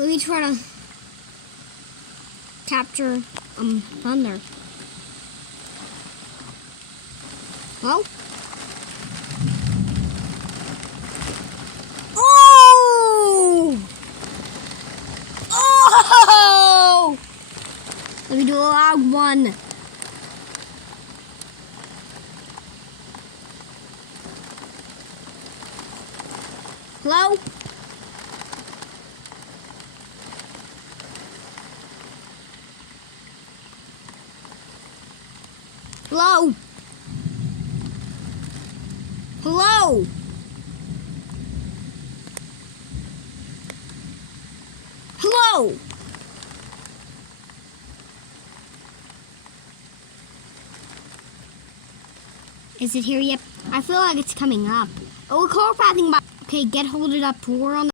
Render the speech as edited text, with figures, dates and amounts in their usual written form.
Let me try to capture thunder. Well. Oh! Oh! Let me do a loud one. Hello? Hello? Hello? Hello? Is it here yet? I feel like it's coming up. Oh, car passing by. Okay, get hold it up. We're on the